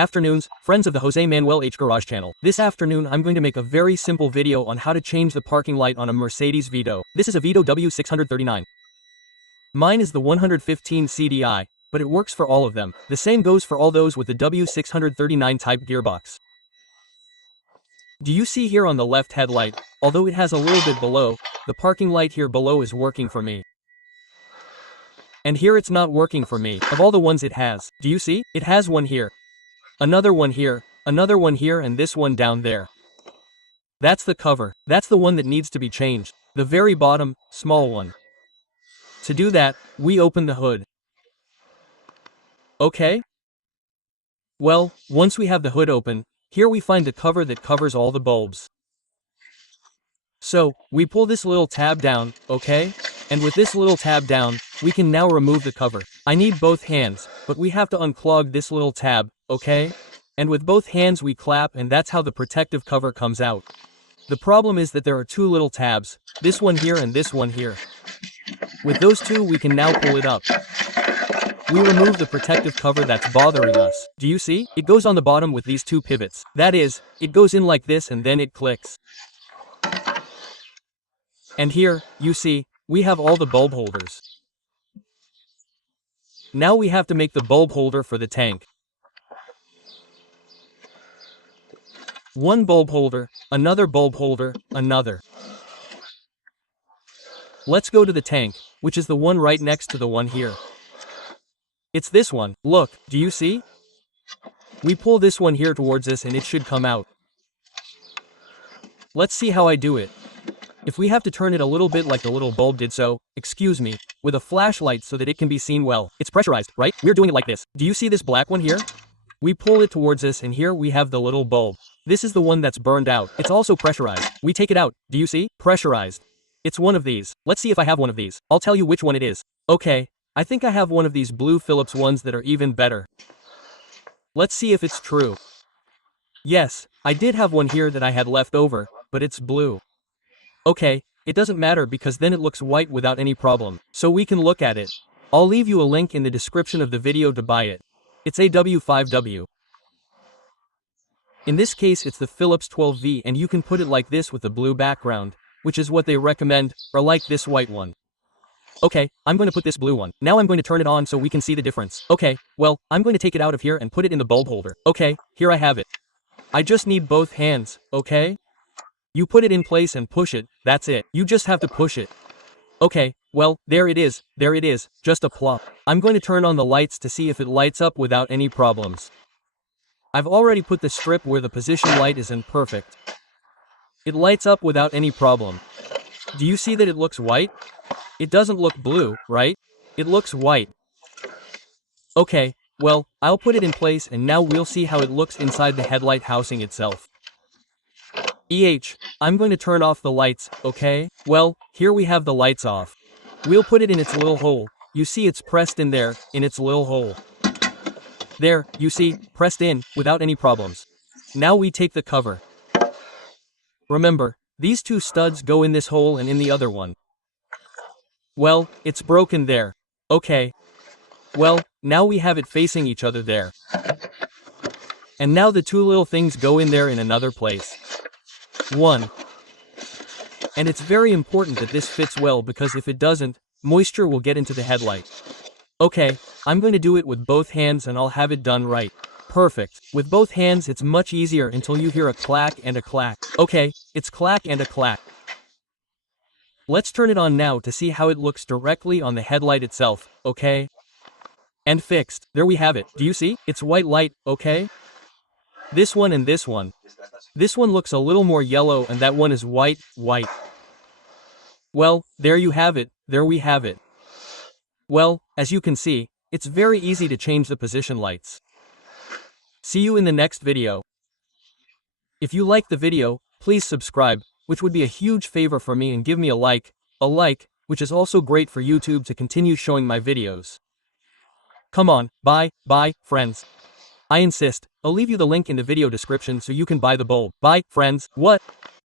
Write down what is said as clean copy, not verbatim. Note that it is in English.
Afternoons, friends of the Jose Manuel H Garage channel. This afternoon I'm going to make a very simple video on how to change the parking light on a Mercedes Vito. This is a Vito W639. Mine is the 115 CDI, but it works for all of them. The same goes for all those with the W639 type gearbox. Do you see here on the left headlight, although it has a little bit below, the parking light here below is working for me. And here it's not working for me. Of all the ones it has, do you see? It has one here. Another one here, another one here, and this one down there. That's the cover. That's the one that needs to be changed. The very bottom, small one. To do that, we open the hood. Okay? Well, once we have the hood open, here we find the cover that covers all the bulbs. So, we pull this little tab down, okay? And with this little tab down, we can now remove the cover. I need both hands, but we have to unclog this little tab, okay? And with both hands we clap, and that's how the protective cover comes out. The problem is that there are two little tabs, this one here and this one here. With those two we can now pull it up. We remove the protective cover that's bothering us. Do you see? It goes on the bottom with these two pivots. That is, it goes in like this and then it clicks. And here, you see, we have all the bulb holders. Now we have to make the bulb holder for the tank. One bulb holder, another bulb holder, another. Let's go to the tank, which is the one right next to the one here. It's this one. Look, do you see? We pull this one here towards us and it should come out. Let's see how I do it. If we have to turn it a little bit like the little bulb did so, excuse me, with a flashlight so that it can be seen well. It's pressurized, right? We're doing it like this. Do you see this black one here? We pull it towards us and here we have the little bulb. This is the one that's burned out. It's also pressurized. We take it out. Do you see? Pressurized. It's one of these. Let's see if I have one of these. I'll tell you which one it is. Okay, I think I have one of these blue Phillips ones that are even better. Let's see if it's true. Yes, I did have one here that I had left over, but it's blue. Okay, it doesn't matter because then it looks white without any problem. So we can look at it. I'll leave you a link in the description of the video to buy it. It's a W5W. In this case it's the Phillips 12V and you can put it like this with a blue background, which is what they recommend, or like this white one. Okay, I'm going to put this blue one. Now I'm going to turn it on so we can see the difference. Okay, well, I'm going to take it out of here and put it in the bulb holder. Okay, here I have it. I just need both hands, okay? You put it in place and push it, that's it. You just have to push it. Okay, well, there it is, just a plop. I'm going to turn on the lights to see if it lights up without any problems. I've already put the strip where the position light is in perfect. It lights up without any problem. Do you see that it looks white? It doesn't look blue, right? It looks white. Okay, well, I'll put it in place and now we'll see how it looks inside the headlight housing itself. I'm going to turn off the lights, okay? Well, here we have the lights off. We'll put it in its little hole. You see it's pressed in there, in its little hole. There, you see, pressed in, without any problems. Now we take the cover. Remember, these two studs go in this hole and in the other one. Well, it's broken there. Okay. Well, now we have it facing each other there. And now the two little things go in there in another place. One. And it's very important that this fits well because if it doesn't, moisture will get into the headlight. Okay, I'm going to do it with both hands and I'll have it done right. Perfect. With both hands it's much easier until you hear a clack and a clack. Okay, it's clack and a clack. Let's turn it on now to see how it looks directly on the headlight itself, okay? And fixed. There we have it. Do you see? It's white light, okay? This one and this one. This one looks a little more yellow and that one is white. Well, there you have it. There we have it. Well, as you can see, it's very easy to change the position lights. See you in the next video. If you like the video, please subscribe, which would be a huge favor for me, and give me a like, which is also great for YouTube to continue showing my videos. Come on, bye, friends. I insist. I'll leave you the link in the video description so you can buy the bulb. Bye, friends. What?